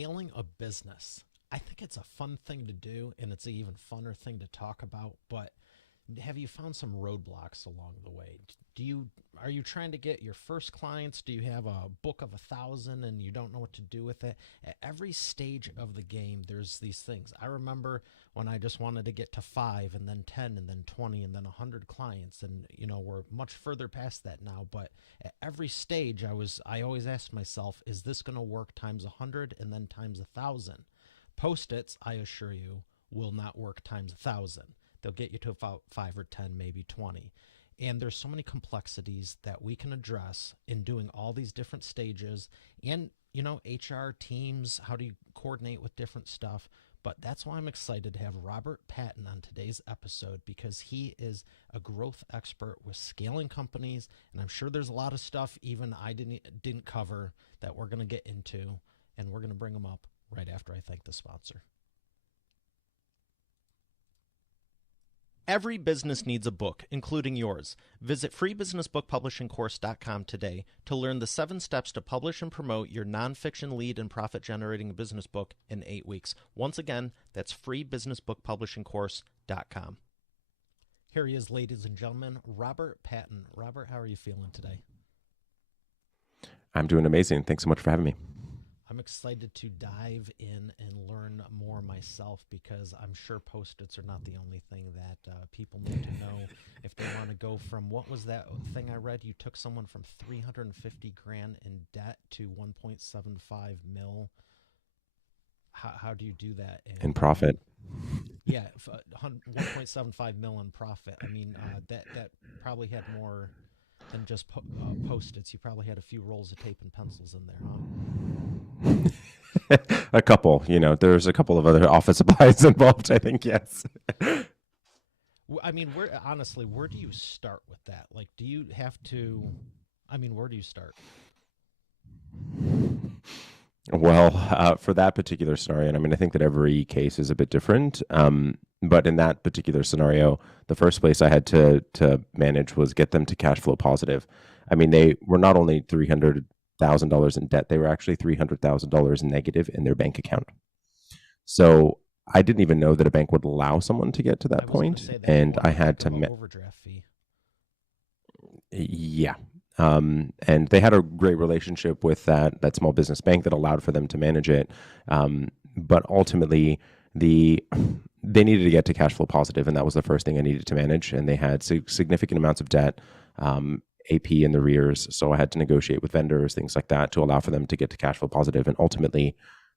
scaling a business. I think it's a fun thing to do, and it's an even funner thing to talk about. But have you found some roadblocks along the way? Do you Are you trying to get your first clients? Do you have a book of 1,000 and you don't know what to do with it? At every stage of the game, there's these things. I remember when I just wanted to get to 5 and then 10 and then 20 and then 100 clients, and we're much further past that now. But at every stage, I always asked myself, is this going to work times 100 and then times 1,000? Post-its, I assure you, will not work times 1,000. They'll get you to about 5 or 10, maybe 20. And there's so many complexities that we can address in doing all these different stages, and, HR teams, how do you coordinate with different stuff? But that's why I'm excited to have Robert Patin on today's episode, because he is a growth expert with scaling companies. And I'm sure there's a lot of stuff even I didn't cover that we're going to get into, and we're going to bring them up right after I thank the sponsor. Every business needs a book, including yours. Visit freebusinessbookpublishingcourse.com today to learn the 7 steps to publish and promote your nonfiction lead and profit-generating business book in 8 weeks. Once again, that's freebusinessbookpublishingcourse.com. Here he is, ladies and gentlemen, Robert Patin. Robert, how are you feeling today? I'm doing amazing. Thanks so much for having me. I'm excited to dive in and learn more myself, because I'm sure Post-its are not the only thing that people need to know if they want to go from, what was that thing I read? You took someone from 350 grand in debt to 1.75 mil. How do you do that? In profit. Yeah, 1.75 mil in profit. I mean, that probably had more than just Post-its. You probably had a few rolls of tape and pencils in there, huh? A couple, there's a couple of other office supplies involved, I think, yes. I mean, where do you start with that? Like, do you have to, where do you start? Well, for that particular scenario, and I think that every case is a bit different, but in that particular scenario, the first place I had to manage was get them to cash flow positive. I mean, they were not only $300,000 in debt, they were actually $300,000 negative in their bank account. So I didn't even know that a bank would allow someone to get to that point, and I had to overdraft fee. Yeah. And they had a great relationship with that small business bank that allowed for them to manage it. But ultimately, they needed to get to cash flow positive, and that was the first thing I needed to manage. And they had significant amounts of debt, AP in the rears. So I had to negotiate with vendors, things like that, to allow for them to get to cash flow positive and ultimately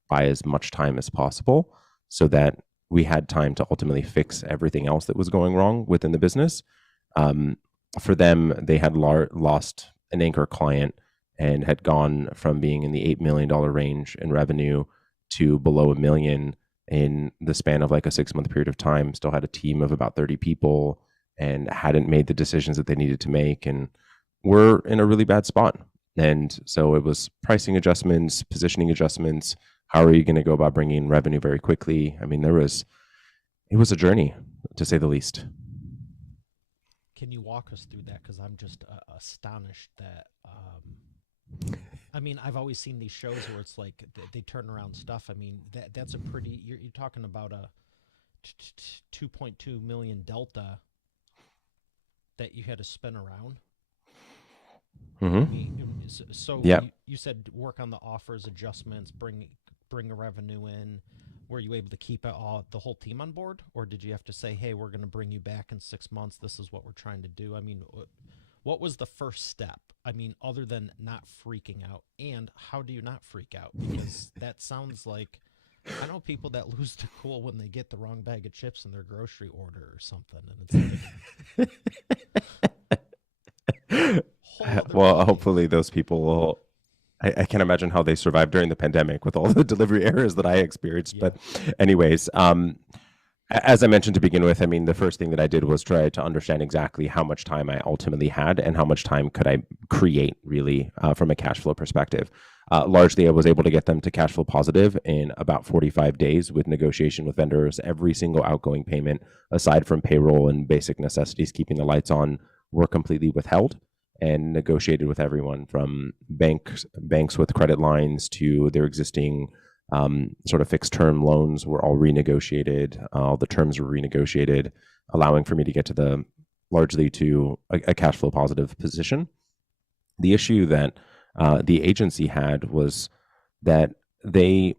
buy as much time as possible, so that we had time to ultimately fix everything else that was going wrong within the business. For them, they had lost an anchor client and had gone from being in the $8 million range in revenue to below $1 million in the span of like a 6-month period of time. Still had a team of about 30 people and hadn't made the decisions that they needed to make, and were in a really bad spot. And so it was pricing adjustments, positioning adjustments. How are you going to go about bringing in revenue very quickly? I mean, it was a journey, to say the least. Can you walk us through that? Because I'm just astonished that, I've always seen these shows where it's like they turn around stuff. I mean, that's a pretty, you're talking about a 2.2 million delta that you had to spin around. Mm-hmm. So yeah. You said work on the offers, adjustments, bring a revenue in. Were you able to keep the whole team on board, or did you have to say, hey, we're going to bring you back in 6 months, this is what we're trying to do? I mean, what was the first step? I mean, other than not freaking out, and how do you not freak out? Because that sounds like, I know people that lose their cool when they get the wrong bag of chips in their grocery order or something, and it's well, hopefully those people will. I can't imagine how they survived during the pandemic with all the delivery errors that I experienced. Yeah. But anyways, as I mentioned to begin with, I mean, the first thing that I did was try to understand exactly how much time I ultimately had and how much time could I create really from a cash flow perspective. Largely, I was able to get them to cash flow positive in about 45 days with negotiation with vendors. Every single outgoing payment, aside from payroll and basic necessities, keeping the lights on, were completely withheld, and negotiated with everyone from banks with credit lines to their existing sort of fixed term loans were all renegotiated. All the terms were renegotiated, allowing for me to get to the largely to a cash flow positive position. The issue that the agency had was that they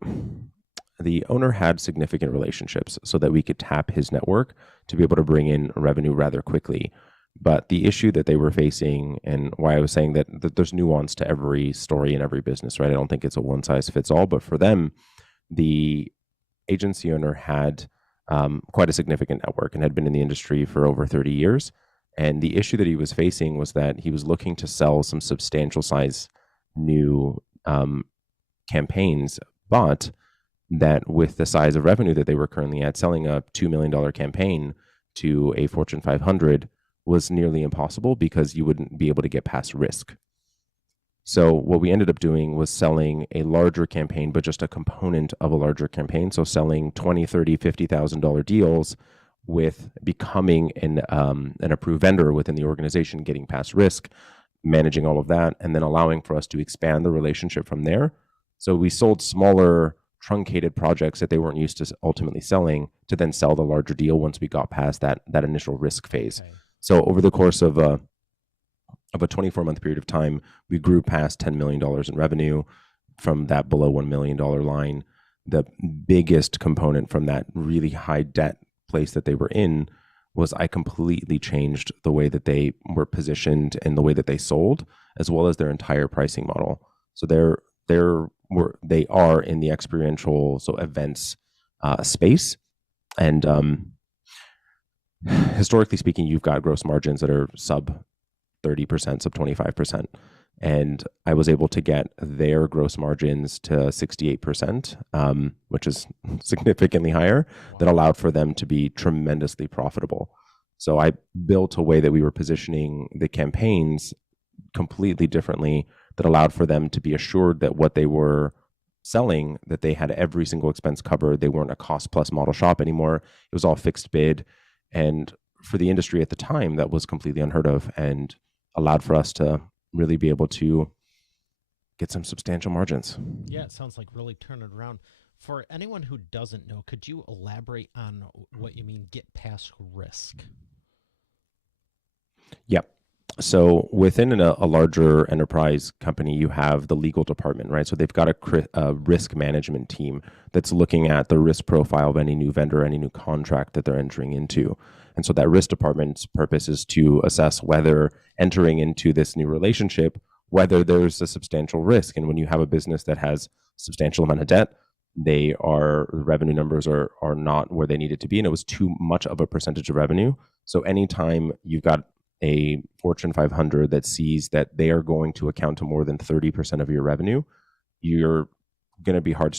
the owner had significant relationships so that we could tap his network to be able to bring in revenue rather quickly. But the issue that they were facing, and why I was saying that there's nuance to every story in every business, right? I don't think it's a one size fits all, but for them, the agency owner had quite a significant network and had been in the industry for over 30 years. And the issue that he was facing was that he was looking to sell some substantial size new campaigns, but that with the size of revenue that they were currently at, selling a $2 million campaign to a Fortune 500 was nearly impossible because you wouldn't be able to get past risk. So what we ended up doing was selling a larger campaign, but just a component of a larger campaign. So selling $20, $30, $50,000 deals with becoming an approved vendor within the organization, getting past risk, managing all of that, and then allowing for us to expand the relationship from there. So we sold smaller truncated projects that they weren't used to ultimately selling to then sell the larger deal once we got past that initial risk phase. Okay. So over the course of a 24-month period of time, we grew past $10 million in revenue from that below $1 million line. The biggest component from that really high debt place that they were in was I completely changed the way that they were positioned and the way that they sold, as well as their entire pricing model. So they are in the experiential, so events space. And historically speaking, you've got gross margins that are sub 30%, sub 25%. And I was able to get their gross margins to 68%, which is significantly higher, that allowed for them to be tremendously profitable. So I built a way that we were positioning the campaigns completely differently that allowed for them to be assured that what they were selling, that they had every single expense covered. They weren't a cost plus model shop anymore. It was all fixed bid. And for the industry at the time, that was completely unheard of and allowed for us to really be able to get some substantial margins. Yeah, it sounds like really turn it around. For anyone who doesn't know, could you elaborate on what you mean get past risk? Yep. So within a larger enterprise company, you have the legal department, right? So they've got a risk management team that's looking at the risk profile of any new vendor, any new contract that they're entering into. And so that risk department's purpose is to assess whether entering into this new relationship, whether there's a substantial risk. And when you have a business that has a substantial amount of debt, revenue numbers are not where they needed to be. And it was too much of a percentage of revenue. So anytime you've got a Fortune 500 that sees that they are going to account to more than 30% of your revenue, you're going to be hard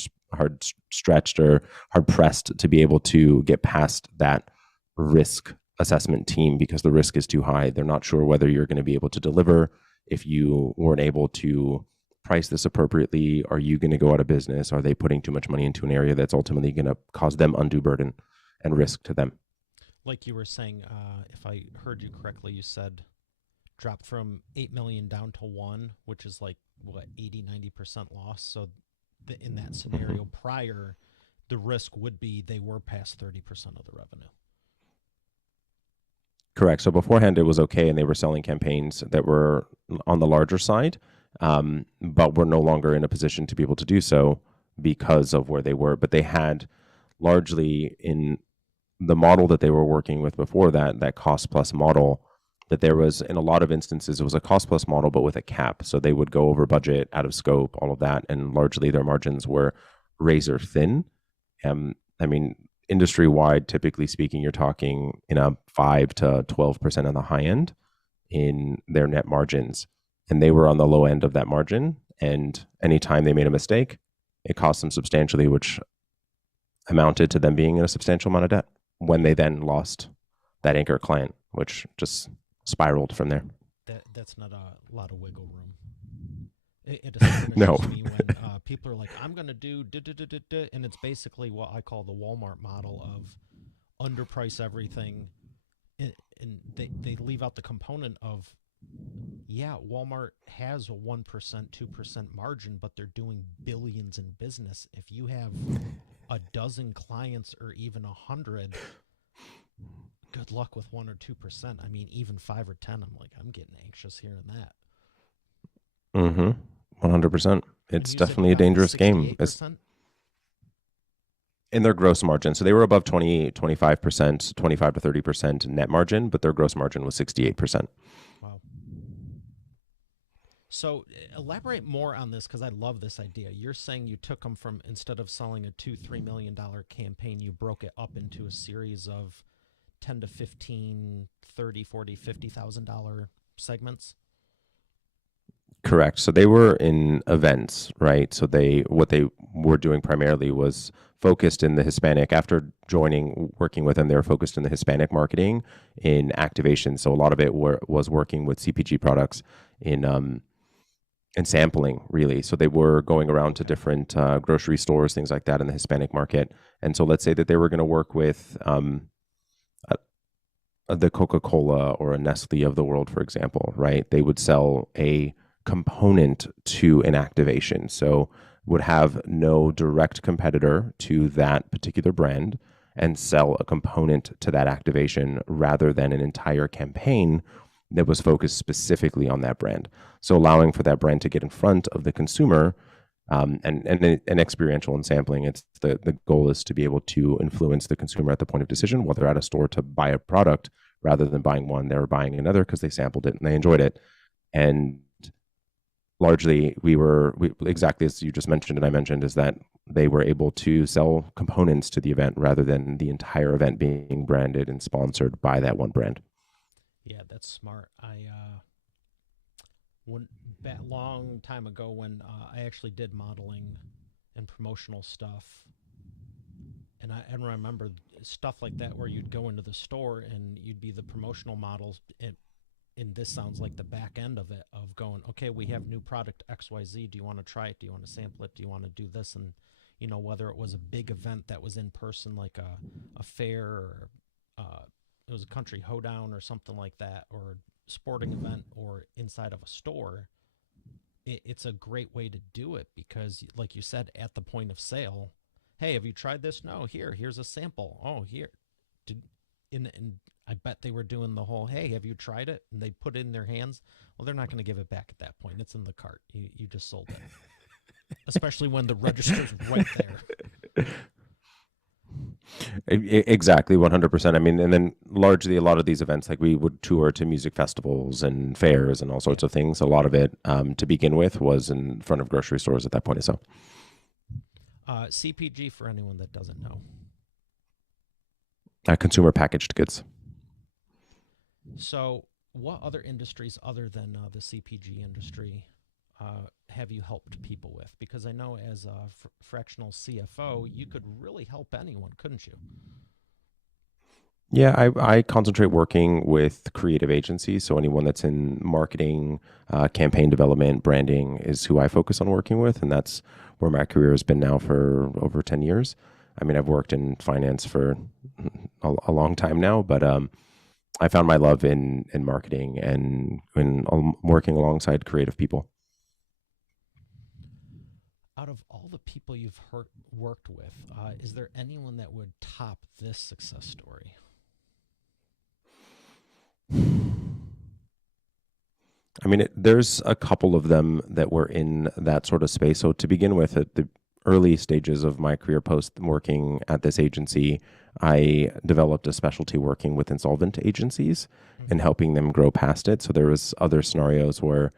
stretched or hard pressed to be able to get past that risk assessment team because the risk is too high. They're not sure whether you're going to be able to deliver. If you weren't able to price this appropriately, are you going to go out of business? Are they putting too much money into an area that's ultimately going to cause them undue burden and risk to them? Like you were saying, if I heard you correctly, you said dropped from 8 million down to 1, which is like what, 80-90% loss. So in that scenario prior, the risk would be they were past 30% of the revenue. Correct. So beforehand, it was okay, and they were selling campaigns that were on the larger side, but were no longer in a position to be able to do so because of where they were. But they had largely in the model that they were working with before that cost plus model, that there was, in a lot of instances, it was a cost plus model, but with a cap. So they would go over budget, out of scope, all of that. And largely their margins were razor thin. I mean, industry wide, typically speaking, you're talking in a 5 to 12% on the high end in their net margins. And they were on the low end of that margin. And anytime they made a mistake, it cost them substantially, which amounted to them being in a substantial amount of debt when they then lost that anchor client, which just spiraled from there. That's not a lot of wiggle room. It astonishes No. me when people are like, I'm going to do, and it's basically what I call the Walmart model of underprice everything, and they leave out the component of Yeah, Walmart has a 1%, 2% margin, but they're doing billions in business. If you have a dozen clients or even 100, good luck with 1 or 2%. I mean, even 5 or 10, I'm like, I'm getting anxious hearing that. Mm-hmm. 100%. And It's you said you definitely a got to dangerous game. It's 68%? in their gross margin. So they were above 20, 25%, 25 to 30% net margin, but their gross margin was 68%. Wow. So elaborate more on this because I love this idea. You're saying you took them from instead of selling a $2, $3 million campaign, you broke it up into a series of 10 to 15, 30, 40, $50,000 segments. Correct. So they were in events, right? So what they were doing primarily was focused in the Hispanic. After joining, working with them, they were focused in the Hispanic marketing in activation. So a lot of it was working with CPG products in and sampling, really. So they were going around to Okay. different grocery stores, things like that in the Hispanic market. And so let's say that they were going to work with the Coca-Cola or a Nestle of the world, for example, right? They would sell a component to an activation. So would have no direct competitor to that particular brand and sell a component to that activation rather than an entire campaign that was focused specifically on that brand. So allowing for that brand to get in front of the consumer and experiential and sampling. It's the goal is to be able to influence the consumer at the point of decision, while they're at a store to buy a product rather than buying one, they were buying another because they sampled it and they enjoyed it. And largely, we exactly as you just mentioned and I mentioned is that they were able to sell components to the event rather than the entire event being branded and sponsored by that one brand. Yeah, that's smart. When that long time ago when I actually did modeling and promotional stuff, and remember stuff like that where you'd go into the store and you'd be the promotional models. And this sounds like the back end of it of going, okay, we have new product XYZ. Do you want to try it? Do you want to sample it? Do you want to do this? And whether it was a big event that was in person, like a fair, or it was a country hoedown or something like that, or a sporting event, or inside of a store, it's a great way to do it because, like you said, at the point of sale, hey, have you tried this? No, here's a sample. Oh, here. Did and I bet they were doing the whole, hey, have you tried it? And they put it in their hands. Well, they're not going to give it back at that point. It's in the cart. You just sold it, especially when the register's right there. Exactly, 100%. I mean, and then largely a lot of these events, like we would tour to music festivals and fairs and all Yeah. sorts of things. A lot of it, to begin with, was in front of grocery stores at that point. So, CPG, for anyone that doesn't know. consumer packaged goods. So, what other industries other than the CPG industry have you helped people with? Because I know as a fractional CFO, you could really help anyone, couldn't you? Yeah, I concentrate working with creative agencies. So anyone that's in marketing, campaign development, branding is who I focus on working with. And that's where my career has been now for over 10 years. I mean, I've worked in finance for a long time now, but I found my love in marketing and in working alongside creative people. Out of all the people you've worked with, is there anyone that would top this success story? I mean, there's a couple of them that were in that sort of space. So to begin with, at the early stages of my career post working at this agency, I developed a specialty working with insolvent agencies and Mm-hmm. helping them grow past it. So there was other scenarios where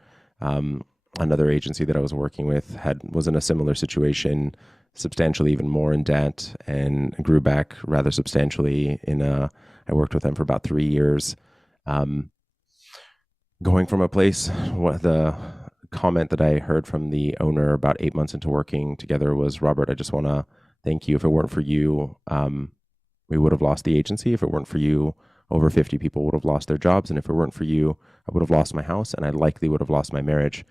another agency that I was working with was in a similar situation, substantially even more in debt, and grew back rather substantially. I worked with them for about 3 years. Um, Going from a place, what the comment that I heard from the owner about 8 months into working together was, Robert, I just want to thank you. If it weren't for you, we would have lost the agency. If it weren't for you, over 50 people would have lost their jobs. And if it weren't for you, I would have lost my house and I likely would have lost my marriage.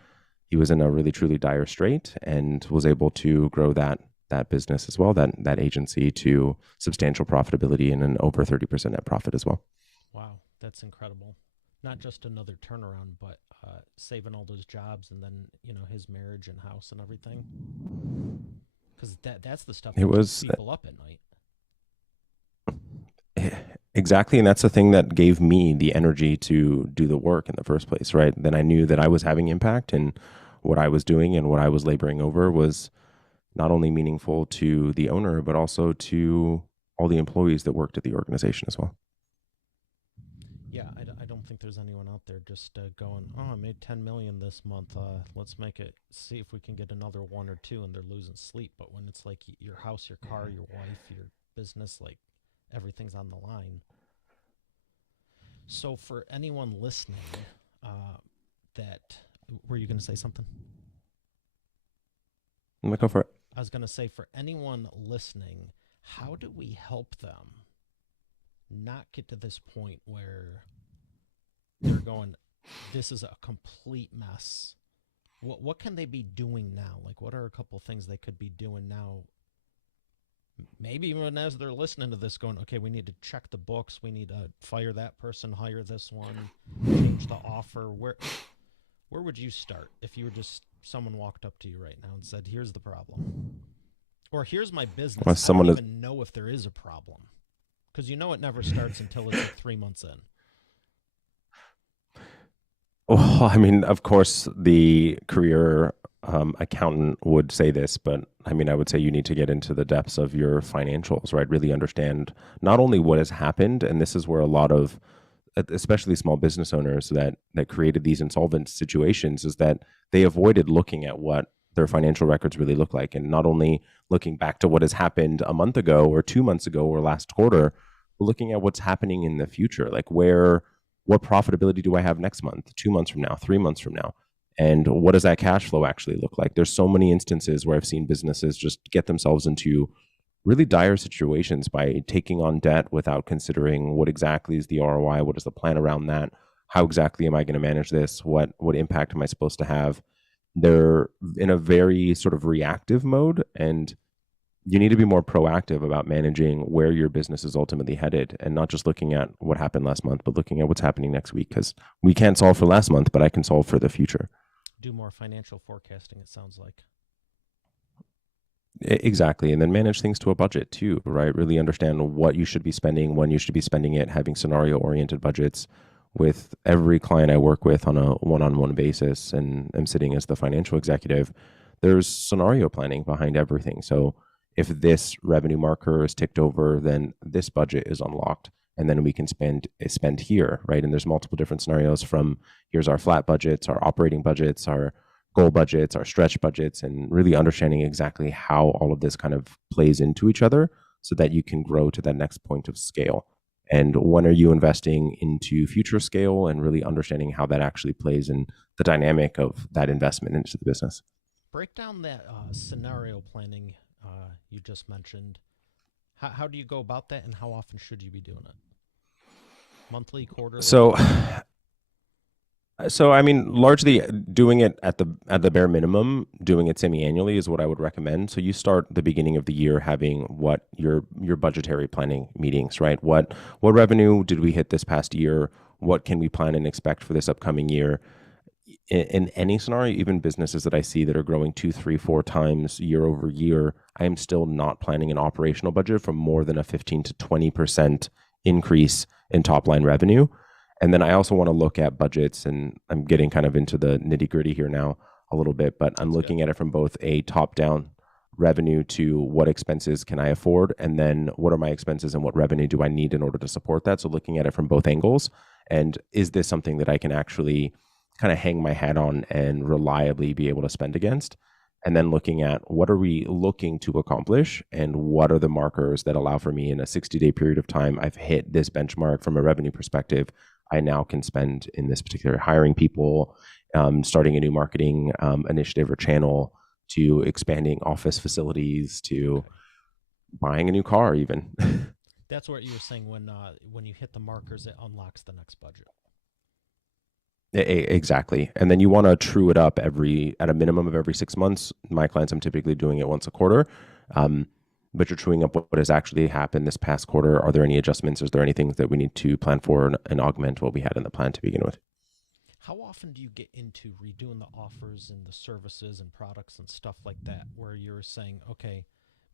He was in a really, truly dire strait and was able to grow that business as well, that agency, to substantial profitability and an over 30% net profit as well. Wow, that's incredible. Not just another turnaround, but saving all those jobs and then his marriage and house and everything? Because that's the stuff It that keeps was people up at night. exactly, and that's the thing that gave me the energy to do the work in the first place, right? Then I knew that I was having impact, and what I was doing and what I was laboring over was not only meaningful to the owner, but also to all the employees that worked at the organization as well. Yeah, I don't think there's anyone out there just going, oh, I made 10 million this month. Let's make it, see if we can get another one or two, and they're losing sleep. But when it's like your house, your car, your wife, your business, like everything's on the line. So for anyone listening, that were you going to say something? I'm gonna go for it. I was going to say for anyone listening, how do we help them not get to this point where they're going, this is a complete mess? What can they be doing now? Like, what are a couple things they could be doing now? Maybe even as they're listening to this, going, okay, we need to check the books. We need to fire that person, hire this one, change the offer. Where would you start if you were just someone walked up to you right now and said, here's the problem? Or here's my business. Well, I don't someone is even know if there is a problem. Because it never starts until it's like 3 months in. well, I mean, of course, the career accountant would say this, but I mean, I would say you need to get into the depths of your financials, right? Really understand not only what has happened, and this is where a lot of, especially small business owners that created these insolvent situations, is that they avoided looking at what their financial records really look like, and not only looking back to what has happened a month ago or 2 months ago or last quarter, but looking at what's happening in the future, like what profitability do I have next month, 2 months from now, 3 months from now? And what does that cash flow actually look like? There's so many instances where I've seen businesses just get themselves into really dire situations by taking on debt without considering what exactly is the ROI, what is the plan around that, how exactly am I going to manage this, what impact am I supposed to have? They're in a very sort of reactive mode, and you need to be more proactive about managing where your business is ultimately headed, and not just looking at what happened last month, but looking at what's happening next week, because we can't solve for last month, but I can solve for the future. Do more financial forecasting, it sounds like. Exactly. And then manage things to a budget too, right? Really understand what you should be spending, when you should be spending it, having scenario oriented budgets. With every client I work with on a one on one basis, and I'm sitting as the financial executive, there's scenario planning behind everything. So if this revenue marker is ticked over, then this budget is unlocked. And then we can spend here, right? And there's multiple different scenarios, from here's our flat budgets, our operating budgets, our goal budgets, our stretch budgets, and really understanding exactly how all of this kind of plays into each other so that you can grow to that next point of scale. And when are you investing into future scale, and really understanding how that actually plays in the dynamic of that investment into the business. Break down that scenario planning you just mentioned. How do you go about that, and how often should you be doing it? Monthly, quarterly? So I mean, largely doing it at the bare minimum, doing it semi-annually is what I would recommend. So you start the beginning of the year having what your budgetary planning meetings, right? What revenue did we hit this past year? What can we plan and expect for this upcoming year? In any scenario, even businesses that I see that are growing 2, 3, 4 times year over year, I am still not planning an operational budget for more than a 15 to 20% increase in top line revenue. And then I also want to look at budgets, and I'm getting kind of into the nitty gritty here now a little bit, but I'm looking at it from both a top down revenue to what expenses can I afford, and then what are my expenses and what revenue do I need in order to support that. So looking at it from both angles, and is this something that I can actually kind of hang my hat on and reliably be able to spend against? And then looking at what are we looking to accomplish, and what are the markers that allow for me in a 60-day period of time, I've hit this benchmark from a revenue perspective, I now can spend in this particular, hiring people, starting a new marketing initiative or channel, to expanding office facilities, to buying a new car even. That's what you were saying, when you hit the markers, it unlocks the next budget. Exactly. And then you want to true it up at a minimum of every 6 months. My clients, I'm typically doing it once a quarter. But you're truing up what has actually happened this past quarter. Are there any adjustments? Is there anything that we need to plan for and augment what we had in the plan to begin with? how often do you get into redoing the offers and the services and products and stuff like that, where you're saying, okay,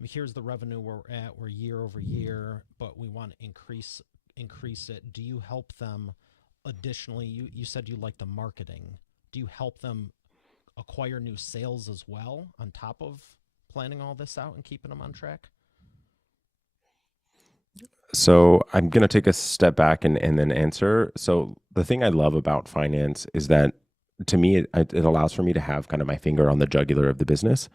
here's the revenue we're at, we're year over year, but we want to increase it. Do you help them additionally? You said you like the marketing. Do you help them acquire new sales as well on top of planning all this out and keeping them on track? So I'm going to take a step back and then answer. So the thing I love about finance is that to me, it allows for me to have kind of my finger on the jugular of the business,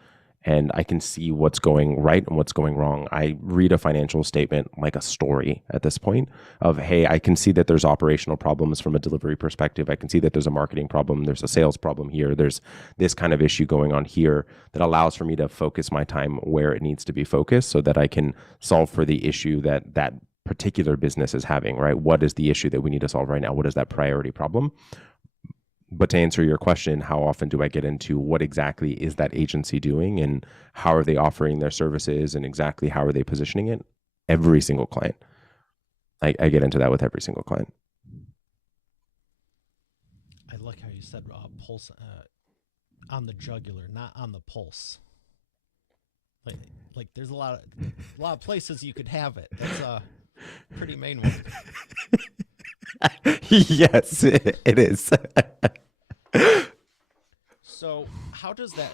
and I can see what's going right and what's going wrong. I read a financial statement like a story at this point of, hey, I can see that there's operational problems from a delivery perspective. I can see that there's a marketing problem. There's a sales problem here. There's this kind of issue going on here that allows for me to focus my time where it needs to be focused so that I can solve for the issue that particular business is having, right? What is the issue that we need to solve right now? What is that priority problem? But to answer your question, how often do I get into what exactly is that agency doing and how are they offering their services and exactly how are they positioning it? Every single client. I get into that with every single client. I like how you said pulse on the jugular, not on the pulse. Like, like there's a lot of places you could have it. That's a pretty main one. Yes, it is. So how does that?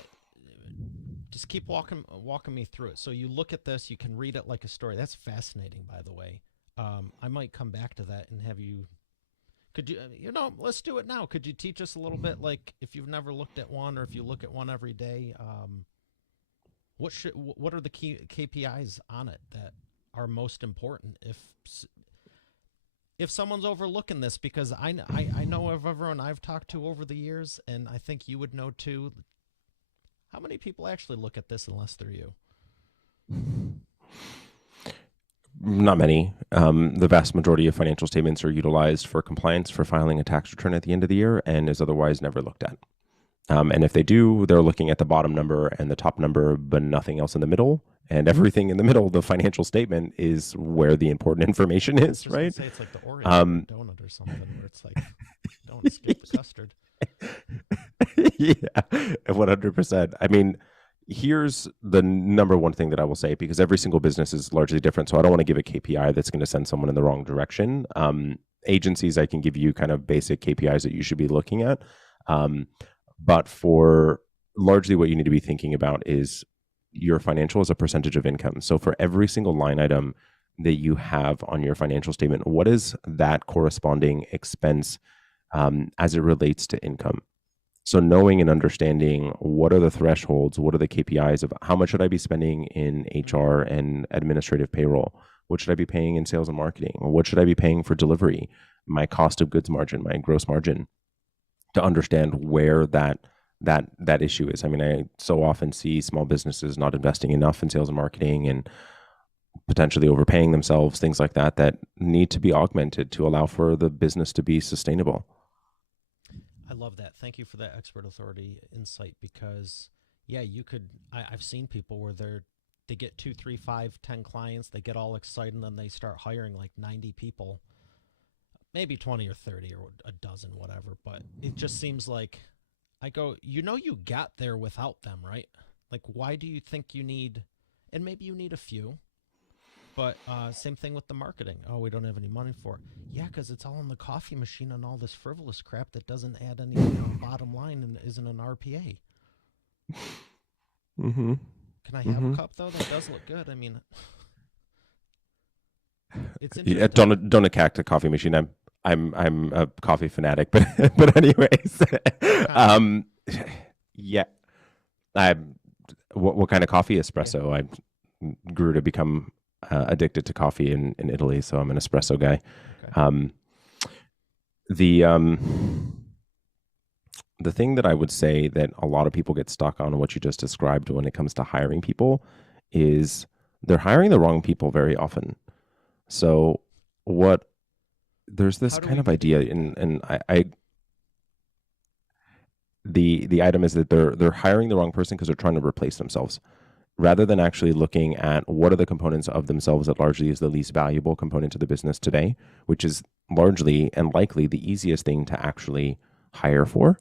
Just keep walking me through it. So you look at this, you can read it like a story. That's fascinating, by the way. I might come back to that and have you. Could you, let's do it now. Could you teach us a little bit, like if you've never looked at one, or if you look at one every day, what are the key KPIs on it that are most important if someone's overlooking this? Because I know of everyone I've talked to over the years, and I think you would know too. How many people actually look at this unless they're you? Not many. The vast majority of financial statements are utilized for compliance for filing a tax return at the end of the year and is otherwise never looked at. And if they do, they're looking at the bottom number and the top number, but nothing else in the middle. And everything in the middle, the financial statement, is where the important information is, right? Say it's like the Oreo donut or something, where it's like, don't escape the custard. Yeah, 100%. I mean, here's the number one thing that I will say, because every single business is largely different. So I don't want to give a KPI that's going to send someone in the wrong direction. Agencies, I can give you kind of basic KPIs that you should be looking at. But for largely what you need to be thinking about is your financial as a percentage of income. So for every single line item that you have on your financial statement, what is that corresponding expense as it relates to income? So knowing and understanding what are the thresholds, what are the KPIs of how much should I be spending in HR and administrative payroll? What should I be paying in sales and marketing? Or what should I be paying for delivery? My cost of goods margin, my gross margin, to understand where that issue is. I mean, I so often see small businesses not investing enough in sales and marketing and potentially overpaying themselves, things like that, that need to be augmented to allow for the business to be sustainable. I love that. Thank you for that expert authority insight, because yeah, I've seen people where they get 2, 3, 5, 10 clients, they get all excited, and then they start hiring like 90 people, maybe 20 or 30 or a dozen, whatever. But it just seems like I go, you got there without them, right? Like, why do you think you need, and maybe you need a few, but same thing with the marketing. Oh, we don't have any money for it. Yeah, because it's all in the coffee machine and all this frivolous crap that doesn't add any bottom line and isn't an RPA. Mm-hmm. Can I have a cup, though? That does look good. I mean, it's interesting. Yeah, don't attack the coffee machine. I'm a coffee fanatic, but anyways, yeah. What kind of coffee? Espresso. Yeah. I grew to become addicted to coffee in Italy, so I'm an espresso guy. Okay. The thing that I would say that a lot of people get stuck on what you just described when it comes to hiring people is they're hiring the wrong people very often. So there's this kind of idea, and the item is that they're hiring the wrong person because they're trying to replace themselves, rather than actually looking at what are the components of themselves that largely is the least valuable component to the business today, which is largely and likely the easiest thing to actually hire for.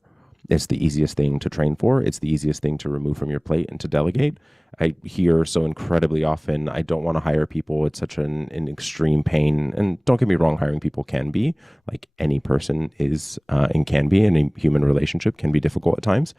It's the easiest thing to train for. It's the easiest thing to remove from your plate and to delegate. I hear so incredibly often, I don't want to hire people. It's such an extreme pain. And don't get me wrong, hiring people can be, like any person is and can be, and a human relationship can be difficult at times.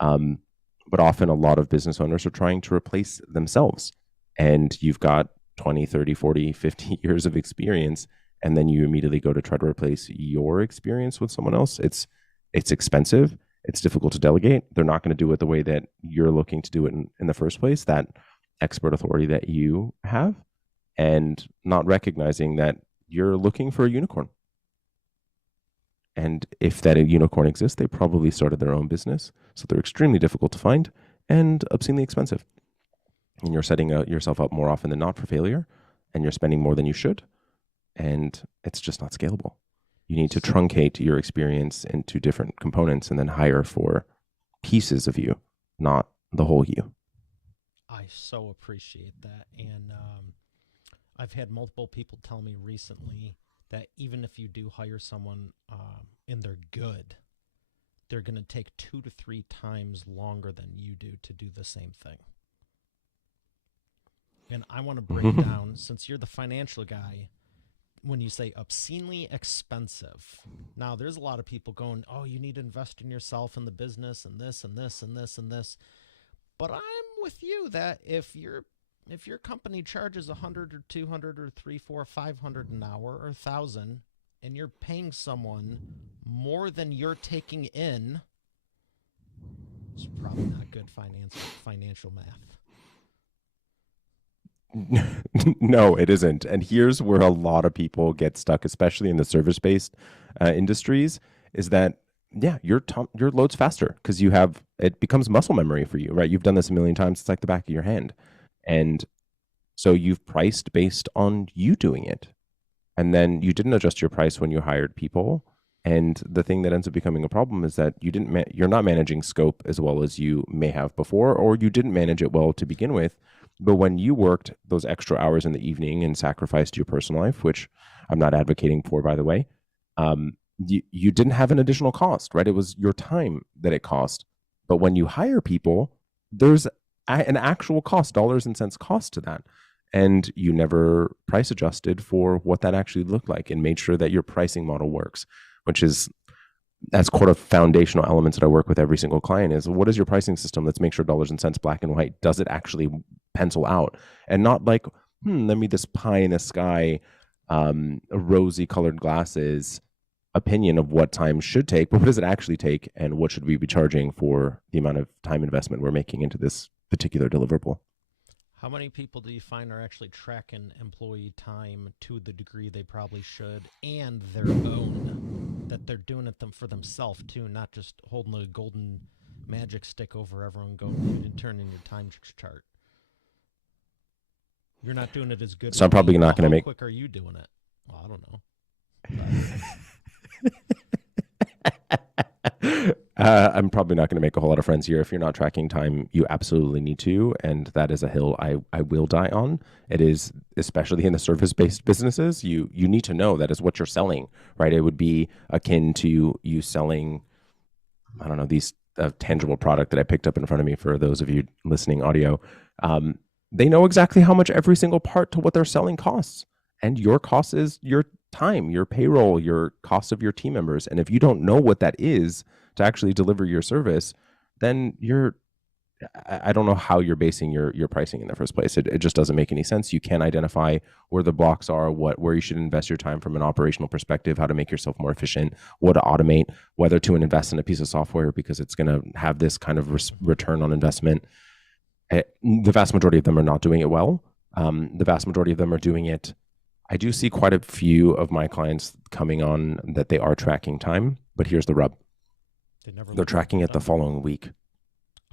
Um, but often a lot of business owners are trying to replace themselves. And you've got 20, 30, 40, 50 years of experience, and then you immediately go to try to replace your experience with someone else. It's expensive. It's difficult to delegate. They're not going to do it the way that you're looking to do it in the first place, that expert authority that you have, and not recognizing that you're looking for a unicorn. And if that a unicorn exists, they probably started their own business. So they're extremely difficult to find and obscenely expensive. And you're setting yourself up more often than not for failure, and you're spending more than you should. And it's just not scalable. You need to truncate your experience into different components and then hire for pieces of you, not the whole you. I so appreciate that. And I've had multiple people tell me recently that even if you do hire someone and they're good, they're going to take 2 to 3 times longer than you do to do the same thing. And I want to break down, since you're the financial guy, when you say obscenely expensive. Now, there's a lot of people going, oh, you need to invest in yourself and the business and this and this and this and this. But I'm with you that if your company charges 100 or 200 or 3, 4, 500 an hour or 1,000, and you're paying someone more than you're taking in, it's probably not good financial math. No, it isn't. And here's where a lot of people get stuck, especially in the service-based industries, is that, yeah, your load's faster because it becomes muscle memory for you, right? You've done this a million times. It's like the back of your hand. And so you've priced based on you doing it. And then you didn't adjust your price when you hired people. And the thing that ends up becoming a problem is that you're not managing scope as well as you may have before, or you didn't manage it well to begin with. But when you worked those extra hours in the evening and sacrificed your personal life, which I'm not advocating for, by the way, you didn't have an additional cost, right? It was your time that it cost. But when you hire people, there's an actual cost, dollars and cents cost to that. And you never price adjusted for what that actually looked like and made sure that your pricing model works, which is, that's core of foundational elements that I work with every single client is, what is your pricing system? Let's make sure dollars and cents, black and white, does it actually pencil out? And not like, let me this pie in the sky, rosy colored glasses opinion of what time should take, but what does it actually take? And what should we be charging for the amount of time investment we're making into this particular deliverable? How many people do you find are actually tracking employee time to the degree they probably should, and their own, that they're doing it for themselves too, not just holding the golden magic stick over everyone going, you didn't turn in your time chart. You're not doing it as good So I'm probably not going to make... How quick are you doing it? Well, I don't know. I'm probably not going to make a whole lot of friends here. If you're not tracking time, you absolutely need to. And that is a hill I will die on. It is, especially in the service-based businesses, you need to know that is what you're selling, right? It would be akin to you selling, I don't know, these tangible product that I picked up in front of me for those of you listening audio. They know exactly how much every single part to what they're selling costs. And your cost is your time, your payroll, your cost of your team members. And if you don't know what that is to actually deliver your service, then I don't know how you're basing your pricing in the first place. It just doesn't make any sense. You can't identify where the blocks are, where you should invest your time from an operational perspective, how to make yourself more efficient, what to automate, whether to invest in a piece of software because it's going to have this kind of return on investment. The vast majority of them are not doing it well. The vast majority of them are doing it. I do see quite a few of my clients coming on that they are tracking time, but here's the rub. They're tracking it the following week.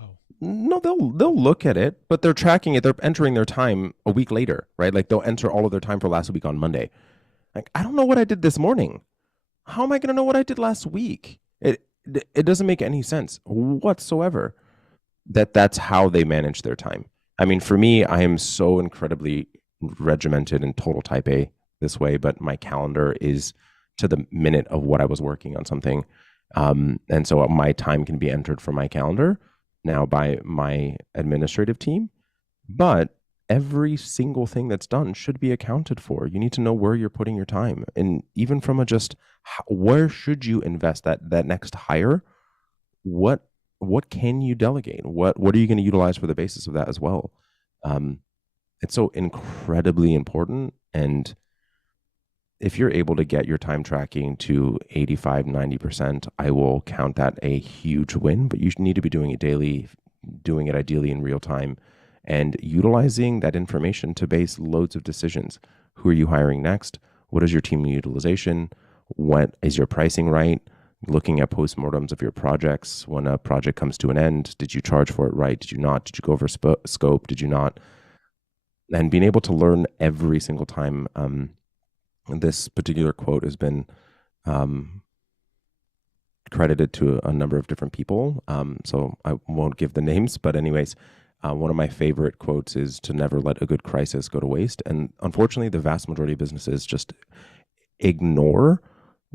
Oh. No, they'll look at it, but they're tracking it. They're entering their time a week later, right? Like they'll enter all of their time for last week on Monday. Like, I don't know what I did this morning. How am I going to know what I did last week? It doesn't make any sense whatsoever. That's how they manage their time. I mean, for me, I am so incredibly regimented and total type A this way, but my calendar is to the minute of what I was working on something. And so my time can be entered from my calendar now by my administrative team. But every single thing that's done should be accounted for. You need to know where you're putting your time. And even from a just where should you invest that next hire? What what can you delegate? What are you going to utilize for the basis of that as well? Um, it's so incredibly important. And if you're able to get your time tracking to 85, 90%, I will count that a huge win, but you need to be doing it daily, doing it ideally in real time, and utilizing that information to base loads of decisions. Who are you hiring next? What is your team utilization? What is your pricing right? Looking at postmortems of your projects. When a project comes to an end, did you charge for it right? Did you not? Did you go over scope? Did you not? And being able to learn every single time. This particular quote has been um, credited to a number of different people. So I won't give the names, but anyways, one of my favorite quotes is to never let a good crisis go to waste. And unfortunately, the vast majority of businesses just ignore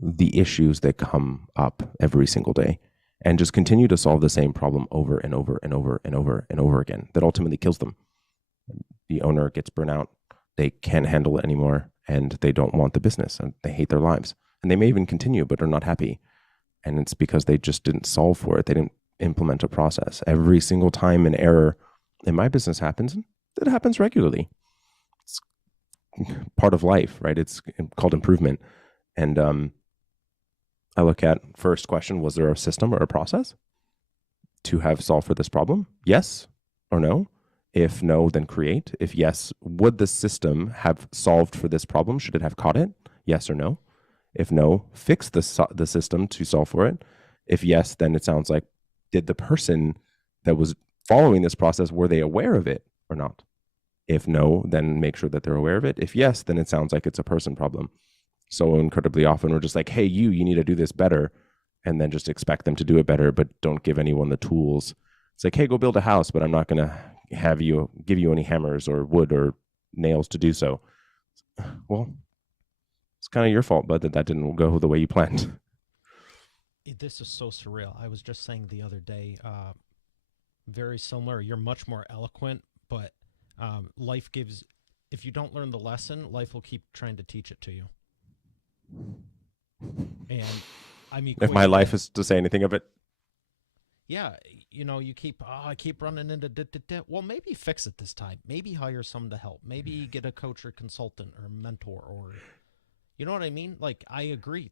the issues that come up every single day and just continue to solve the same problem over and over and over and over and over again. That ultimately kills them. The owner gets burnt out. They can't handle it anymore, and they don't want the business, and they hate their lives. And they may even continue, but are not happy. And it's because they just didn't solve for it. They didn't implement a process. Every single time an error in my business happens, it happens regularly. It's part of life, right? It's called improvement. And I look at first question, was there a system or a process to have solved for this problem? Yes or no? If no, then create. If yes, would the system have solved for this problem? Should it have caught it? Yes or no? If no, fix the system to solve for it. If yes, then it sounds like, did the person that was following this process, were they aware of it or not? If no, then make sure that they're aware of it. If yes, then it sounds like it's a person problem. So incredibly often we're just like, hey, you need to do this better, and then just expect them to do it better, but don't give anyone the tools. It's like, hey, go build a house, but I'm not going to give you any hammers or wood or nails to do so. Well, it's kind of your fault, bud, that didn't go the way you planned. This is so surreal. I was just saying the other day, very similar. You're much more eloquent, but life gives, if you don't learn the lesson, life will keep trying to teach it to you. And I'm If my equating life that. is to say anything of it, Yeah, you keep, I keep running into, well, maybe fix it this time. Maybe hire someone to help. Maybe get a coach or consultant or mentor, or, you know what I mean? Like, I agree.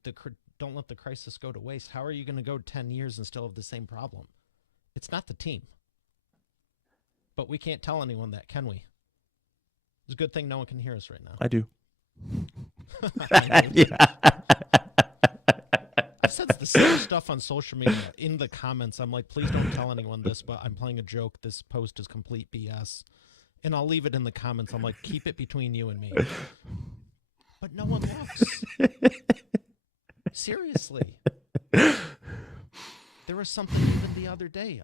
Don't let the crisis go to waste. How are you going to go 10 years and still have the same problem? It's not the team. But we can't tell anyone that, can we? It's a good thing no one can hear us right now. I do. I know. Yeah. I've said the same stuff on social media in the comments. I'm like, please don't tell anyone this, but I'm playing a joke. This post is complete BS. And I'll leave it in the comments. I'm like, keep it between you and me. But no one looks. Seriously. There was something even the other day.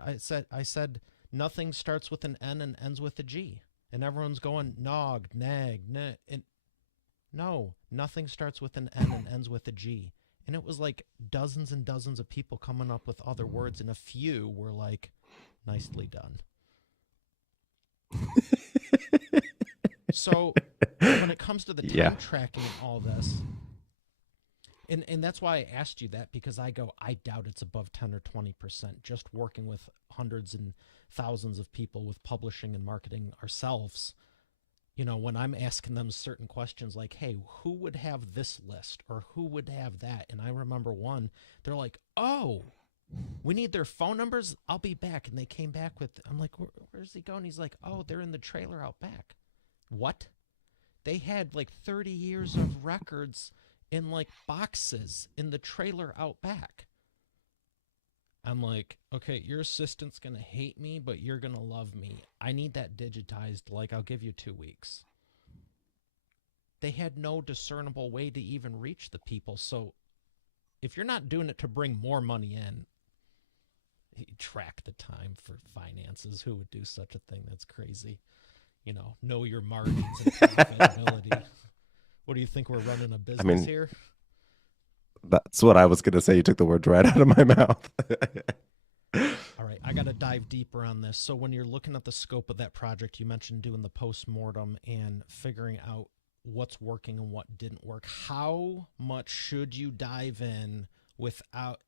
I said nothing starts with an N and ends with a G. And everyone's going, nog, nag, nag. And no, nothing starts with an N and ends with a G. And it was like dozens and dozens of people coming up with other words, and a few were like, nicely done. So when it comes to the time tracking and all this, and that's why I asked you that, because I doubt it's above 10 or 20%, just working with hundreds and thousands of people with publishing and marketing ourselves. When I'm asking them certain questions like, hey, who would have this list or who would have that? And I remember one, they're like, oh, we need their phone numbers. I'll be back. And they came back with, I'm like, where's he going? He's like, oh, they're in the trailer out back. What? They had like 30 years of records in like boxes in the trailer out back. I'm like, okay, your assistant's going to hate me, but you're going to love me. I need that digitized. Like, I'll give you 2 weeks. They had no discernible way to even reach the people. So if you're not doing it to bring more money in, track the time for finances. Who would do such a thing? That's crazy. Know your margins and profitability. What do you think? We're running a business here? That's what I was going to say. You took the words right out of my mouth. All right, I got to dive deeper on this. So, when you're looking at the scope of that project, you mentioned doing the post mortem and figuring out what's working and what didn't work. How much should you dive in without,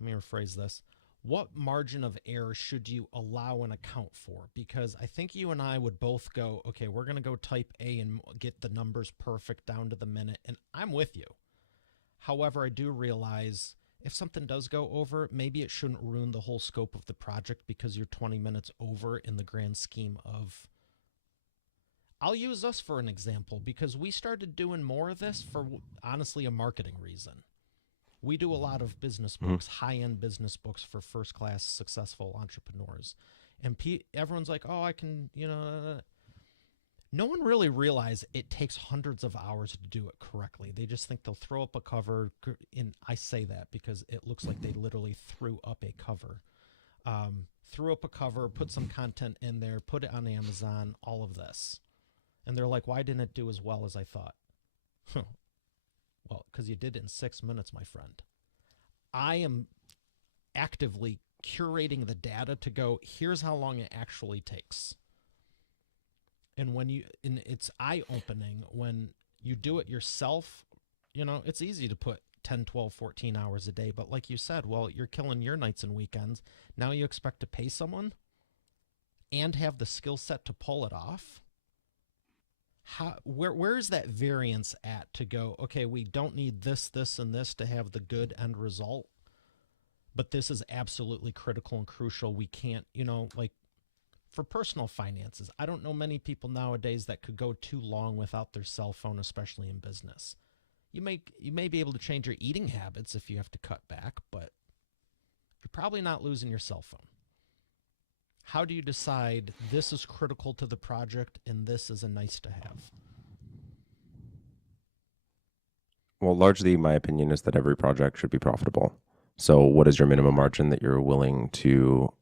let me rephrase this. What margin of error should you allow and account for? Because I think you and I would both go, okay, we're going to go type A and get the numbers perfect down to the minute. And I'm with you. However, I do realize if something does go over, maybe it shouldn't ruin the whole scope of the project because you're 20 minutes over in the grand scheme of. I'll use us for an example because we started doing more of this for honestly a marketing reason. We do a lot of business Mhm. books, high-end business books for first-class successful entrepreneurs. And everyone's like, "Oh, I can, no one really realizes it takes hundreds of hours to do it correctly. They just think they'll throw up a cover, and I say that because it looks like they literally threw up a cover. Threw up a cover, put some content in there, put it on Amazon, all of this. And they're like, why didn't it do as well as I thought? Well, because you did it in 6 minutes, my friend. I am actively curating the data to go, here's how long it actually takes. And it's eye opening when you do it yourself. It's easy to put 10, 12, 14 hours a day. But like you said, well, you're killing your nights and weekends. Now you expect to pay someone and have the skill set to pull it off. Where is that variance at to go, okay, we don't need this, this, and this to have the good end result, but this is absolutely critical and crucial. We can't, like for personal finances, I don't know many people nowadays that could go too long without their cell phone, especially in business. You may be able to change your eating habits if you have to cut back, but you're probably not losing your cell phone. How do you decide this is critical to the project and this is a nice to have? Well, largely, my opinion is that every project should be profitable. So, what is your minimum margin that you're willing to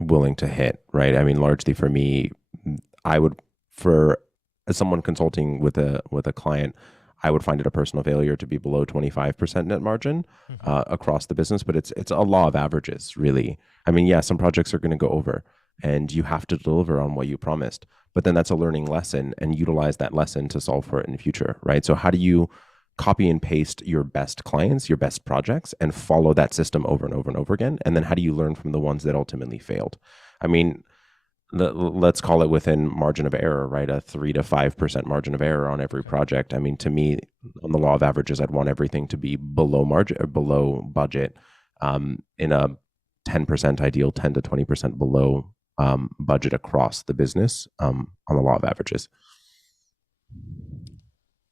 hit? Right. I mean, largely for me, I would for as someone consulting with a client, I would find it a personal failure to be below 25% net margin Mm-hmm. across the business. But it's a law of averages, really. I mean, yeah, some projects are going to go over, and you have to deliver on what you promised. But then that's a learning lesson, and utilize that lesson to solve for it in the future, right? So how do you copy and paste your best clients, your best projects, and follow that system over and over and over again? And then how do you learn from the ones that ultimately failed? I mean, let's call it within margin of error, right? A 3 to 5% margin of error on every Okay. project. I mean, to me, on the law of averages, I'd want everything to be below margin or below budget. In a 10% ideal, 10 to 20% below budget across the business on the law of averages.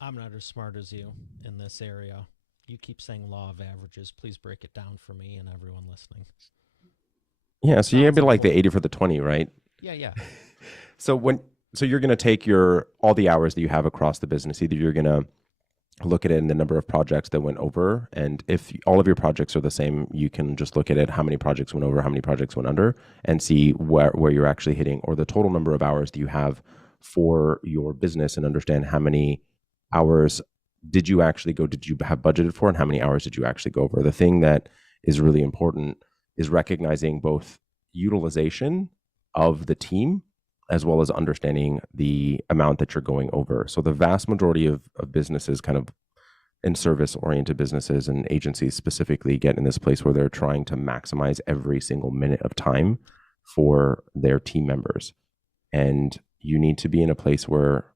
I'm not as smart as you in this area. You keep saying law of averages. Please break it down for me and everyone listening. Yeah, It so you gotta sounds be like the important. 80 for the 20, right? Yeah, yeah. So you're gonna take your all the hours that you have across the business. Either you're gonna look at it in the number of projects that went over, and if all of your projects are the same, you can just look at it how many projects went over, how many projects went under, and see where you're actually hitting, or the total number of hours that you have for your business, and understand how many hours did you have budgeted for, and how many hours did you actually go over. The thing that is really important is recognizing both utilization of the team as well as understanding the amount that you're going over. So the vast majority of businesses, kind of in service oriented businesses and agencies specifically, get in this place where they're trying to maximize every single minute of time for their team members. And you need to be in a place where,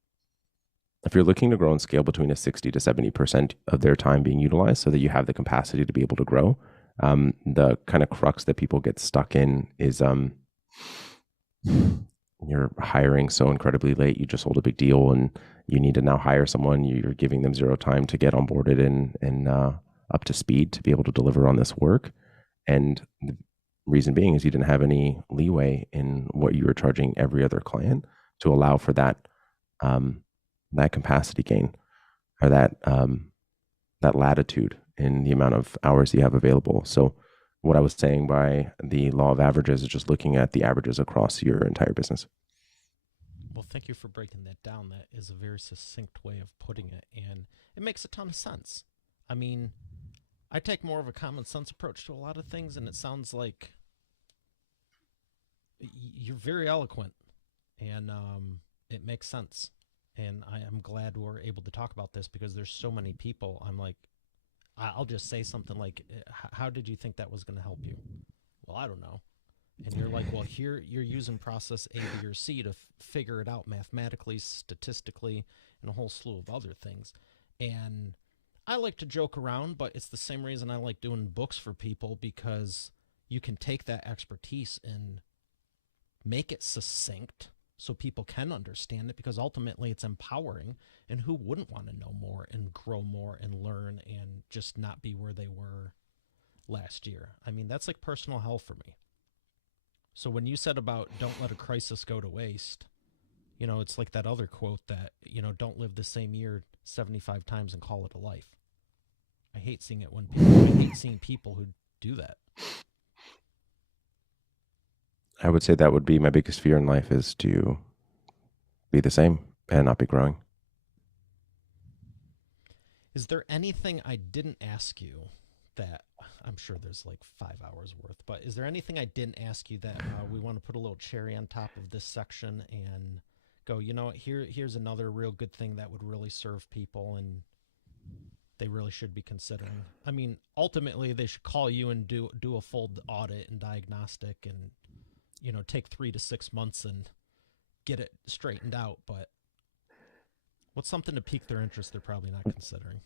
if you're looking to grow and scale, between a 60 to 70% of their time being utilized so that you have the capacity to be able to grow. The kind of crux that people get stuck in is you're hiring so incredibly late. You just sold a big deal and you need to now hire someone. You're giving them zero time to get onboarded and up to speed to be able to deliver on this work. And the reason being is you didn't have any leeway in what you were charging every other client to allow for that capacity gain, or that latitude in the amount of hours you have available. So what I was saying by the law of averages is just looking at the averages across your entire business. Well, thank you for breaking that down. That is a very succinct way of putting it, and it makes a ton of sense. I mean, I take more of a common sense approach to a lot of things, and it sounds like you're very eloquent, and it makes sense. And I am glad we're able to talk about this because there's so many people. I'm like, I'll just say something like, "How did you think that was going to help you?" Well, I don't know. And you're like, well, here you're using process A, B, or C to figure it out mathematically, statistically, and a whole slew of other things. And I like to joke around, but it's the same reason I like doing books for people because you can take that expertise and make it succinct so people can understand it because ultimately it's empowering. And who wouldn't want to know more and grow more and learn and just not be where they were last year? I mean, that's like personal hell for me. So when you said about don't let a crisis go to waste, it's like that other quote that, don't live the same year 75 times and call it a life. I hate seeing it when people, I hate seeing people who do that. I would say that would be my biggest fear in life is to be the same and not be growing. Is there anything I didn't ask you that I'm sure there's like 5 hours worth, but is there anything I didn't ask you that we want to put a little cherry on top of this section and go, here's another real good thing that would really serve people and they really should be considering? I mean, ultimately they should call you and do a full audit and diagnostic and take 3 to 6 months and get it straightened out, but what's something to pique their interest they're probably not considering?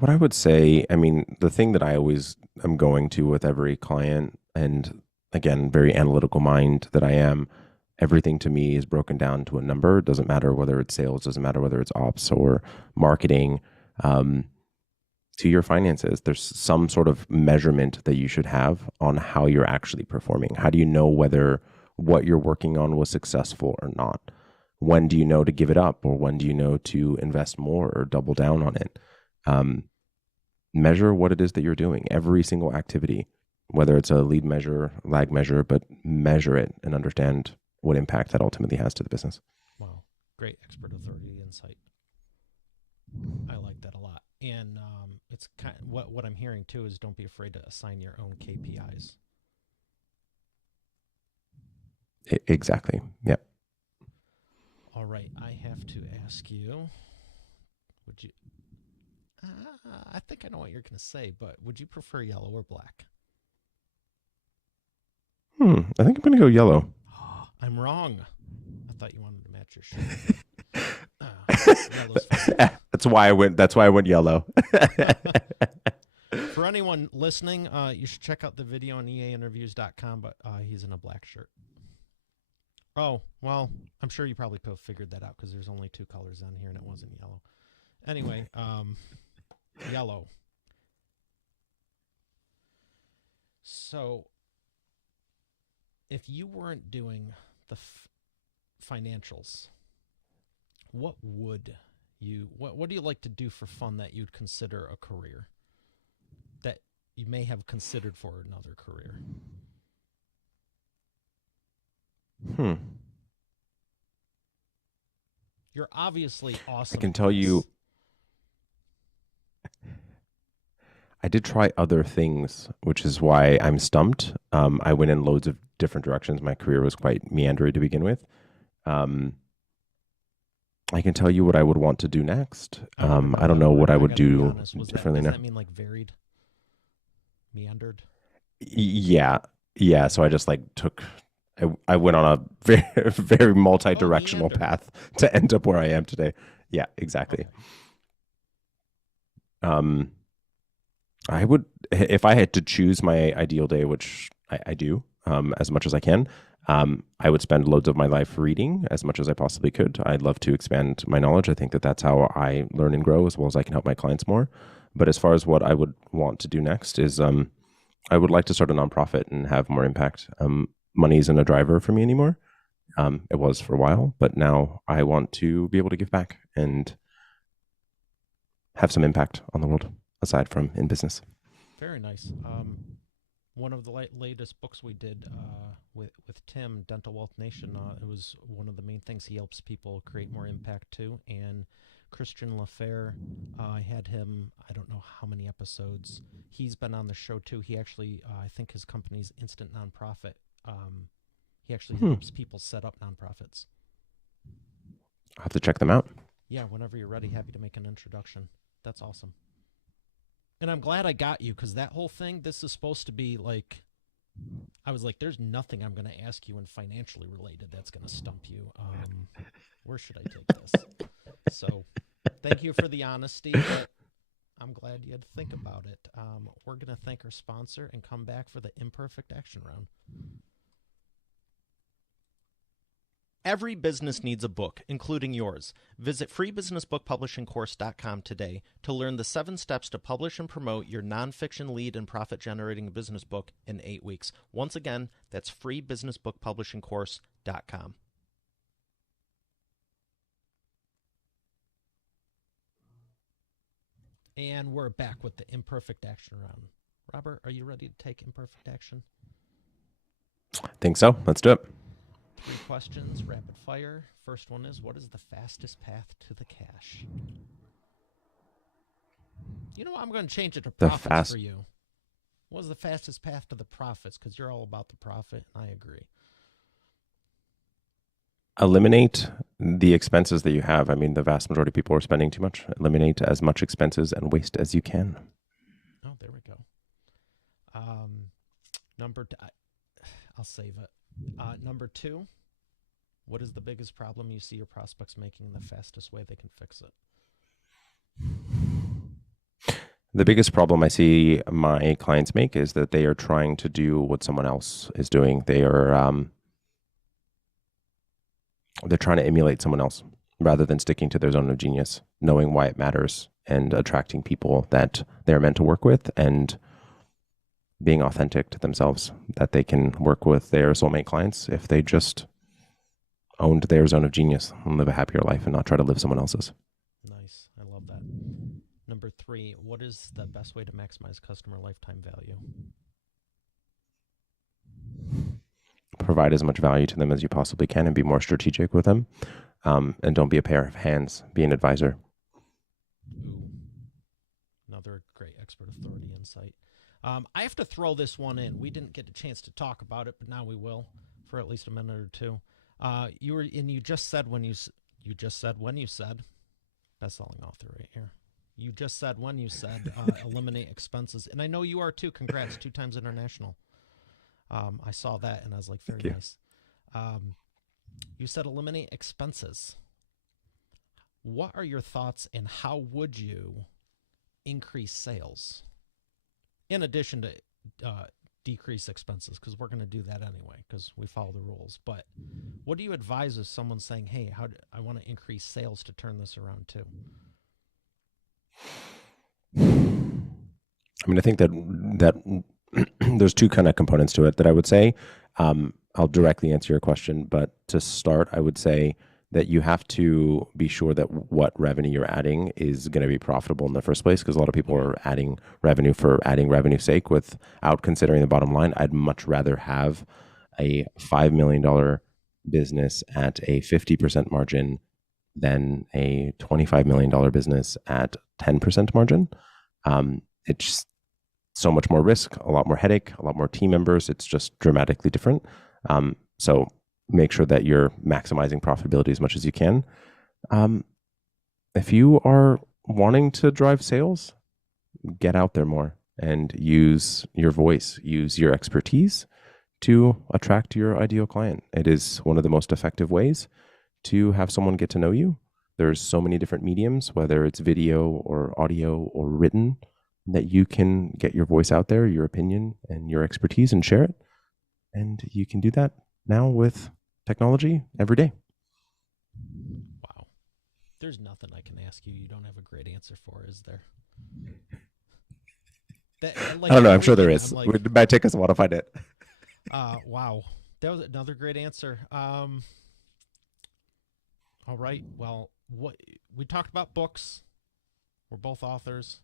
What I would say, I mean, the thing that I always am going to with every client, and again, very analytical mind that I am, everything to me is broken down to a number. It doesn't matter whether it's sales, doesn't matter whether it's ops or marketing, um, to your finances. There's some sort of measurement that you should have on how you're actually performing. How do you know whether what you're working on was successful or not? When do you know to give it up, or when do you know to invest more or double down on it? Um, Measure what it is that you're doing, every single activity, whether it's a lead measure, lag measure, but measure it and understand what impact that ultimately has to the business. Wow, great expert authority insight. I like that a lot. And it's kind of, what I'm hearing too is don't be afraid to assign your own KPIs. Exactly. Yeah. All right, I have to ask you, would you I think I know what you're going to say, but would you prefer yellow or black? I think I'm going to go yellow. I'm wrong. I thought you wanted to match your shirt. Yellow's fine. That's why I went. That's why I went yellow. For anyone listening, you should check out the video on eainterviews.com, but he's in a black shirt. Oh, well, I'm sure you probably could have figured that out because there's only 2 colors on here and it wasn't yellow. Anyway, yellow. So, if you weren't doing the financials, what would what do you like to do for fun that you'd consider a career that you may have considered for another career? You're obviously awesome. I can tell you, I did try other things, which is why I'm stumped. I went in loads of different directions. My career was quite meandering to begin with. I can tell you what I would want to do next. I don't know what I would do differently now. Does that mean like varied? Meandered? Yeah. Yeah. So I just like I went on a very, very multi-directional path to end up where I am today. Yeah, exactly. Okay. I would, if I had to choose my ideal day, which I do as much as I can, I would spend loads of my life reading as much as I possibly could. I'd love to expand my knowledge. I think that that's how I learn and grow as well as I can help my clients more. But as far as what I would want to do next is I would like to start a nonprofit and have more impact. Money isn't a driver for me anymore. It was for a while, but now I want to be able to give back and have some impact on the world aside from in business. Very nice. One of the latest books we did with Tim, Dental Wealth Nation, it was one of the main things he helps people create more impact too. And Christian LaFair. I had him, I don't know how many episodes. He's been on the show too. He actually, I think his company's Instant Nonprofit. He actually Hmm. helps people set up nonprofits. I'll have to check them out. Yeah, whenever you're ready, happy to make an introduction. That's awesome. And I'm glad I got you because that whole thing, this is supposed to be like, I was like, there's nothing I'm going to ask you in financially related that's going to stump you. Where should I take this? So thank you for the honesty, but I'm glad you had to think about it. We're going to thank our sponsor and come back for the imperfect action round. Every business needs a book, including yours. Visit freebusinessbookpublishingcourse.com today to learn the 7 steps to publish and promote your nonfiction lead and profit-generating business book in 8 weeks. Once again, that's freebusinessbookpublishingcourse.com. And we're back with the imperfect action round. Robert, are you ready to take imperfect action? Think so. Let's do it. 3 questions, rapid fire. First one is, what is the fastest path to the cash? You know what? I'm going to change it to profits for you. What is the fastest path to the profits? Because you're all about the profit. I agree. Eliminate the expenses that you have. I mean, the vast majority of people are spending too much. Eliminate as much expenses and waste as you can. Oh, there we go. I'll save it. Number 2, what is the biggest problem you see your prospects making and the fastest way they can fix it? The biggest problem I see my clients make is that they are trying to do what someone else is doing. They're trying to emulate someone else rather than sticking to their zone of genius, knowing why it matters and attracting people that they're meant to work with and being authentic to themselves, that they can work with their soulmate clients if they just owned their zone of genius and live a happier life and not try to live someone else's. Nice. I love that. Number 3, what is the best way to maximize customer lifetime value? Provide as much value to them as you possibly can and be more strategic with them. And don't be a pair of hands. Be an advisor. Ooh. Another great expert authority insight. I have to throw this one in. We didn't get a chance to talk about it, but now we will for at least a minute or two. You just said when you said best-selling author right here. You just said when you said eliminate expenses, and I know you are too. Congrats, 2 times international. I saw that and I was like, very nice. You said eliminate expenses. What are your thoughts and how would you increase sales? In addition to decrease expenses, because we're going to do that anyway, because we follow the rules. But what do you advise if someone's saying, hey, I want to increase sales to turn this around too? I mean, I think that there's 2 kind of components to it that I would say. I'll directly answer your question, but to start, I would say that you have to be sure that what revenue you're adding is going to be profitable in the first place, because a lot of people are adding revenue for adding revenue's sake without considering the bottom line. I'd much rather have a $5 million business at a 50% margin than a $25 million business at 10% margin. It's just so much more risk, a lot more headache, a lot more team members. It's just dramatically different. So make sure that you're maximizing profitability as much as you can. If you are wanting to drive sales, get out there more and use your voice, use your expertise to attract your ideal client. It is one of the most effective ways to have someone get to know you. There's so many different mediums, whether it's video or audio or written, that you can get your voice out there, your opinion and your expertise, and share it. And you can do that now with technology every day. Wow. There's nothing I can ask you don't have a great answer for, is there? I don't know. I'm sure there is. It might take us a while to find it. Wow. That was another great answer. All right. Well, we talked about books. We're both authors.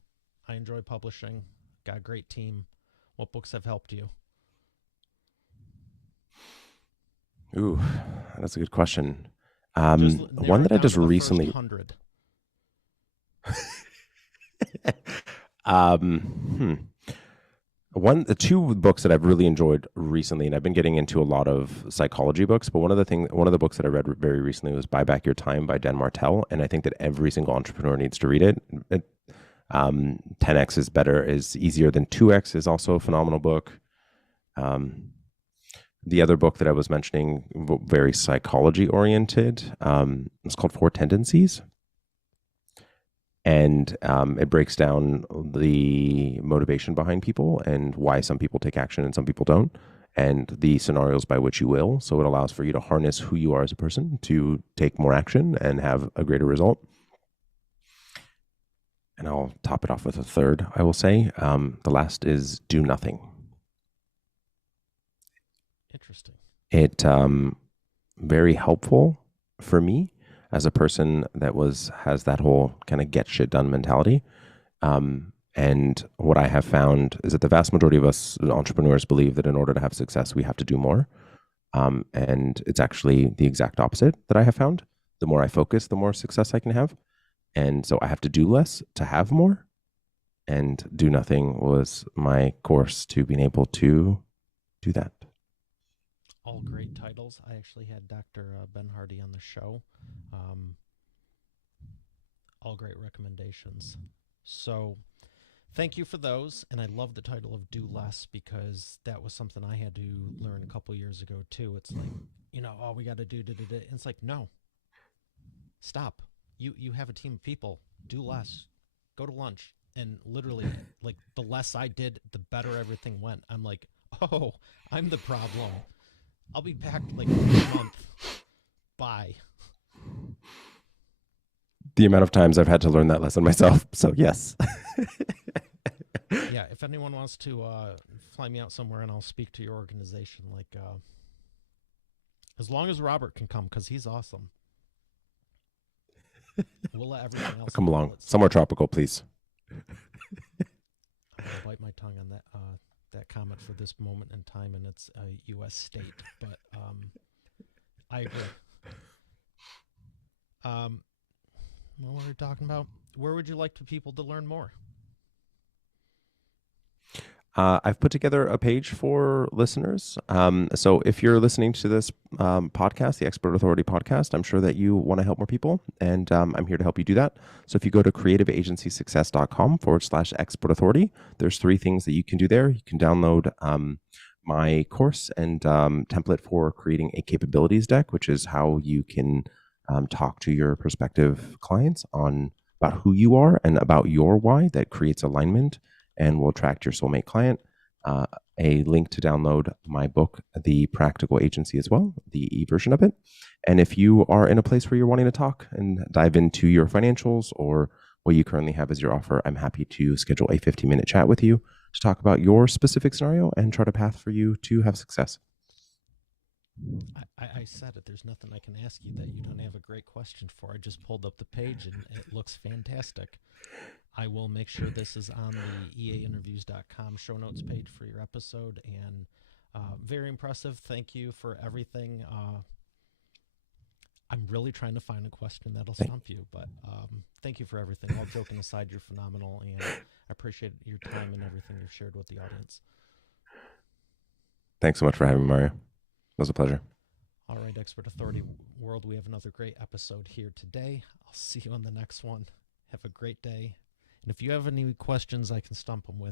I enjoy publishing. Got a great team. What books have helped you? Ooh, that's a good question. One that I just recently... 100. um, the two books that I've really enjoyed recently, and I've been getting into a lot of psychology books, but one of the books that I read very recently was "Buy Back Your Time" by Dan Martell, and I think that every single entrepreneur needs to read it. 10x is better is easier than 2x is also a phenomenal book. The other book that I was mentioning, very psychology oriented, it's called Four Tendencies. And it breaks down the motivation behind people and why some people take action and some people don't, and the scenarios by which you will. So it allows for you to harness who you are as a person to take more action and have a greater result. And I'll top it off with a third, I will say. The last is Do Nothing. Interesting. It very helpful for me as a person that has that whole kind of get shit done mentality. And what I have found is that the vast majority of us entrepreneurs believe that in order to have success, we have to do more. And it's actually the exact opposite that I have found. The more I focus, the more success I can have. And so I have to do less to have more. And Do Nothing was my course to being able to do that. All great titles. I actually had Dr. Ben Hardy on the show. All great recommendations. So thank you for those. And I love the title of Do Less because that was something I had to learn a couple years ago too. It's like, oh, we got to do. And it's like, no, stop. You have a team of people. Do less. Go to lunch. And literally, like, the less I did, the better everything went. I'm like, oh, I'm the problem. I'll be packed like a month. Bye. The amount of times I've had to learn that lesson myself. So yes. Yeah, if anyone wants to fly me out somewhere and I'll speak to your organization, like, as long as Robert can come, because he's awesome. We'll let everything else Come fall along. itself. Somewhere tropical, please. I'm gonna bite my tongue on that comment for this moment in time, and it's a U.S. state. But I agree. What were we talking about? Where would you like people to learn more? I've put together a page for listeners. So if you're listening to this podcast, the Expert Authority podcast, I'm sure that you want to help more people, and I'm here to help you do that. So if you go to creativeagencysuccess.com/expert authority, there's 3 things that you can do there. You can download my course and template for creating a capabilities deck, which is how you can talk to your prospective clients about who you are and about your why. That creates alignment and will attract your soulmate client. A link to download my book, The Practical Agency, as well, the e-version of it. And if you are in a place where you're wanting to talk and dive into your financials or what you currently have as your offer, I'm happy to schedule a 15-minute chat with you to talk about your specific scenario and chart a path for you to have success. I said it. There's nothing I can ask you that you don't have a great question for. I just pulled up the page and it looks fantastic. I will make sure this is on the eainterviews.com show notes page for your episode. And very impressive. Thank you for everything. I'm really trying to find a question that'll stump you, but thank you for everything. All joking aside, you're phenomenal, and I appreciate your time and everything you've shared with the audience. Thanks so much for having me, Mario. It was a pleasure. All right, Expert Authority World, we have another great episode here today. I'll see you on the next one. Have a great day. And if you have any questions I can stump them with,